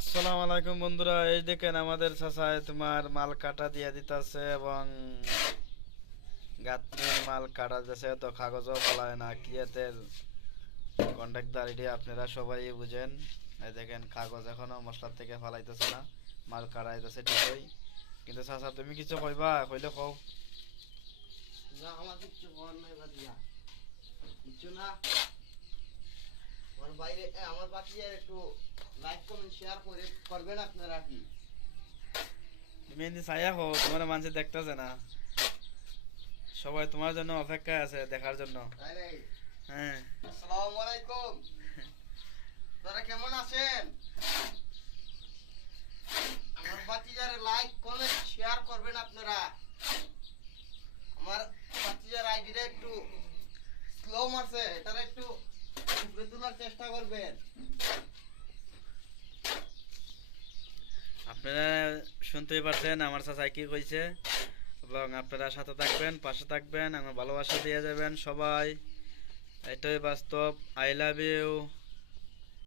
আসসালামু আলাইকুম বন্ধুরা, এই দেখেন আমাদের চাচায় তোমার মাল কাটা দিয়ে দিতেছে এবং গাঁথনির মাল কাটা যাচ্ছে, তো কাগজও ফলায় না ক্লিয়াতের কন্ট্রাক্টর এটি আপনারা সবাই বুঝেন। এই দেখেন কাগজ এখনো মশলার থেকে ফালাইতেছে না, মাল কাটাইতেছে ঠিকই, কিন্তু চাচা তুমি কিছু কইবা কইলে কও। না আমার কিচ্ছু করার নাই বাদিয়া কিচ্ছু না। আমার বাইরে আমার বাকি আর একটু লাইক কমেন্ট শেয়ার করে করবেন আপনারা কি? তুমি এমনি ছায়া হো, তোমার মানুষ দেখতেছে না, সবাই তোমার জন্য অপেক্ষায় আছে দেখার জন্য। তাই রে। হ্যাঁ, আসসালামু আলাইকুম। আপনারা কেমন আছেন? আমার বাচ্চাদের লাইক কমেন্ট শেয়ার করবেন আপনারা। আমার বাচ্চাদের আইডিটা একটু স্লো মারছে, এটারা একটু উপরে তোলার চেষ্টা করবেন। আপনারা শুনতেই পারছেন আমার চাচাই কি কইছে, এবং আপনারা সাথে থাকবেন, পাশে থাকবেন, আমার ভালোবাসা দিয়ে যাবেন সবাই, এটাই বাস্তব। I love you.